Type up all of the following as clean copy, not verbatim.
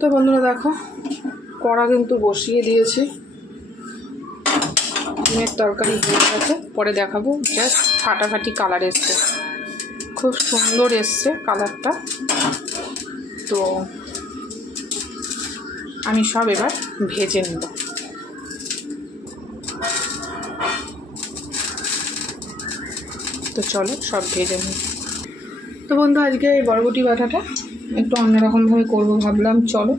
তো বন্ধুরা দেখো কড়া কিন্তু বসিয়ে দিয়েছি, ডিমের তরকারি হয়ে গেছে, পরে দেখাবো। জাস্ট ফাটাফাটি কালার এসছে, খুব সুন্দর এসছে কালারটা। তো আমি সব এবার ভেজে নেব। তো চলো সব ভেজে নিই। তো বন্ধু আজকে এই বরবটি বাটাটা একটু অন্যরকমভাবে করবো ভাবলাম। চলো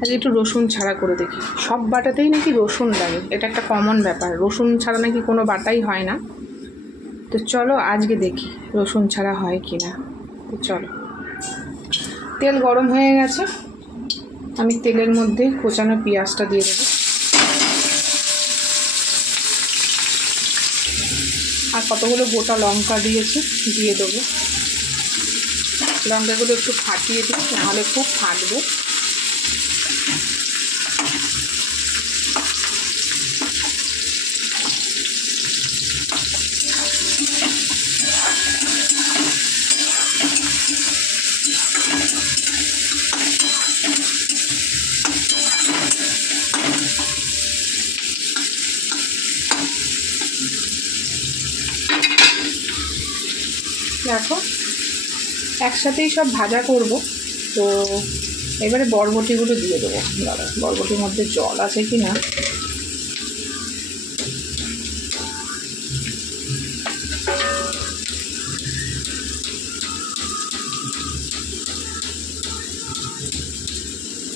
আজকে একটু রসুন ছাড়া করে দেখি। সব বাটাতেই নাকি রসুন লাগে, এটা একটা কমন ব্যাপার, রসুন ছাড়া নাকি কোনো বাটাই হয় না। তো চলো আজকে দেখি রসুন ছাড়া হয় কি না। তো চলো, তেল গরম হয়ে গেছে, আমি তেলের মধ্যে কোচানো পেঁয়াজটা দিয়ে দেবো, আর কতগুলো গোটা লঙ্কা দিয়েছি দিয়ে দেবো। লঙ্কাগুলো একটু ফাটিয়ে দিই, নাহলে খুব ফাটবে। দেখো একসাথেই সব ভাজা করব। তো এবারে বরবটিগুলো দিয়ে দেবো। দাঁড়া, বরবটির মধ্যে জল আছে কি না।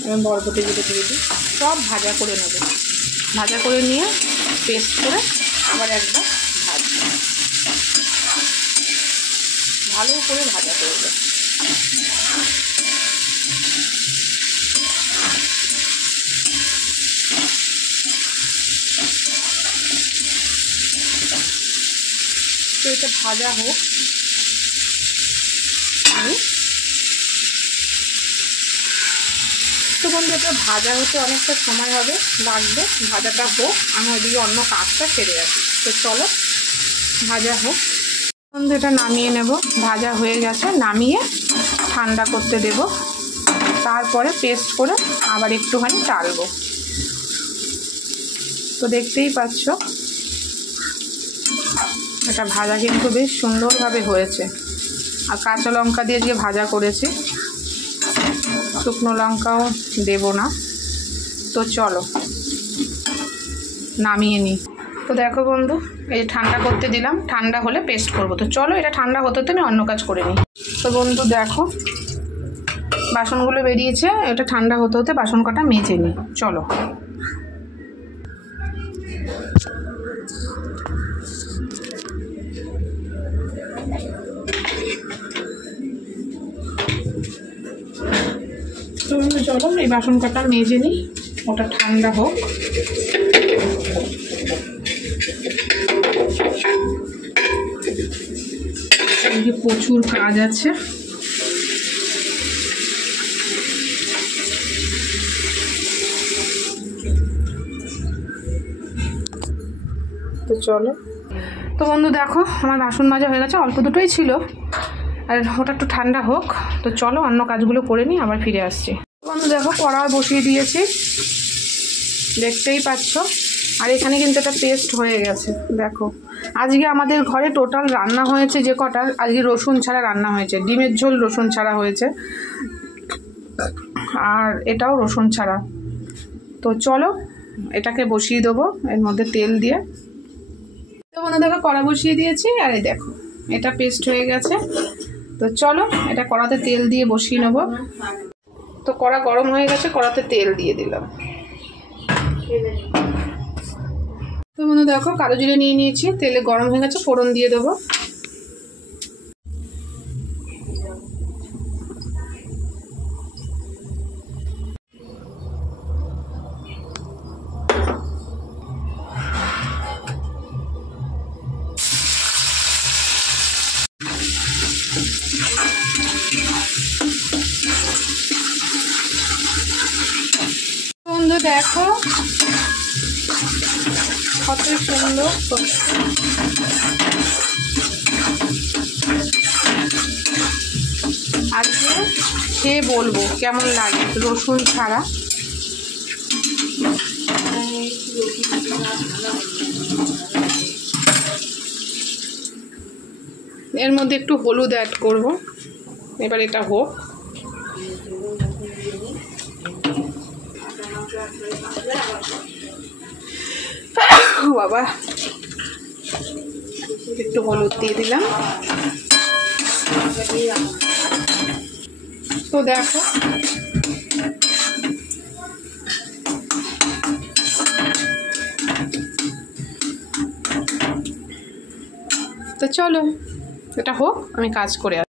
এবার বরবটিগুলো দিয়ে দিই, সব ভাজা করে নেব। ভাজা করে নিয়ে পেস্ট করে আবার একবার ভাজবো, ভালো করে ভাজা করবে। তো এটা ভাজা হোক, আমি তো বন্ধু এটা ভাজা হতে অনেকটা সময় হবে, লাগবে। ভাজাটা হোক, আমি ওইদিকে অন্য কাজটা সেরে আসি। তো চলো ভাজা হোক। বন্ধু এটা নামিয়ে নেব, ভাজা হয়ে গেছে, নামিয়ে ঠান্ডা করতে দেব। তারপরে পেস্ট করে আবার একটুখানি টালবো। তো দেখতেই পাচ্ছ এটা ভাজা কিন্তু বেশ সুন্দরভাবে হয়েছে। আর কাঁচা লঙ্কা দিয়ে যে ভাজা করেছি, শুকনো লঙ্কাও দেব না। তো চলো নামিয়ে নিই। তো দেখো বন্ধু এই ঠান্ডা করতে দিলাম, ঠান্ডা হলে পেস্ট করব। তো চলো এটা ঠান্ডা হতে হতে আমি অন্য কাজ করে নিই। তো বন্ধু দেখো বাসনগুলো বেরিয়েছে, এটা ঠান্ডা হতে হতে বাসন কটা মেজে নিই। চলো চলো এই বাসন কটা মেজে নিই, ওটা ঠান্ডা হোক। প্রচুর কাজ আছে। তো চলো। তো বন্ধু দেখো আমার বাসন মাজা হয়ে গেছে, অল্প দুটোই ছিল, আর ওটা একটু ঠান্ডা হোক। তো চলো অন্য কাজগুলো করে নিই, আবার ফিরে আসছি। বন্ধু দেখো কড়া বসিয়ে দিয়েছি, দেখতেই পাচ্ছ। আর এখানে কিন্তু একটা পেস্ট হয়ে গেছে। দেখো আজকে আমাদের ঘরে টোটাল রান্না হয়েছে যে কটা, আজকে রসুন ছাড়া রান্না হয়েছে। ডিমের ঝোল রসুন ছাড়া হয়েছে, আর এটাও রসুন ছাড়া। তো চলো এটাকে বসিয়ে দেবো এর মধ্যে তেল দিয়ে। তো বন্ধু দেখো কড়া বসিয়ে দিয়েছি, আর এই দেখো এটা পেস্ট হয়ে গেছে। তো চলো এটা কড়াতে তেল দিয়ে বসিয়ে নেব। তো কড়া গরম হয়ে গেছে, কড়াতে তেল দিয়ে দিলাম। তো বন্ধু দেখো কালো জিরে নিয়ে নিয়েছি, তেলে গরম হয়ে গেছে, ফোড়ন দিয়ে দেবো। বন্ধু দেখো কত সুন্দর আজকে খেয়ে বলবো কেমন লাগে রসুন ছাড়া। এর মধ্যে একটু হলুদ অ্যাড করব। এবার এটা হোক। বাবা, একটু হলুদ দিয়ে দিলাম। তো দেখো তো চলো এটা হোক, আমি কাজ করে আসি।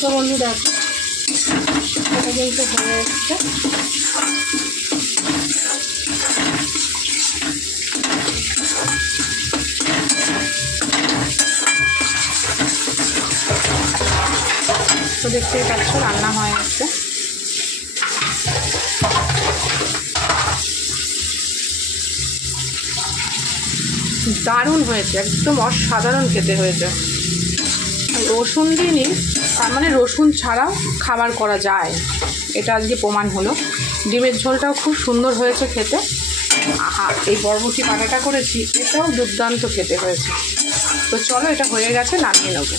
তো বন্ধু দেখো এটা কিন্তু হয়ে এসছে। তো দেখতেই পাচ্ছ রান্না হয়ে গেছে। দারুণ হয়েছে, একদম অসাধারণ খেতে হয়েছে। রসুন দিইনি, তার মানে রসুন ছাড়াও খাবার করা যায়, এটা আজকে প্রমাণ হলো। ডিমের ঝোলটাও খুব সুন্দর হয়েছে খেতে। আহা, এই বরবটি বাটাটা করেছি, এটাও দুর্দান্ত খেতে হয়েছে। তো চলো এটা হয়ে গেছে, নামিয়ে নেবো।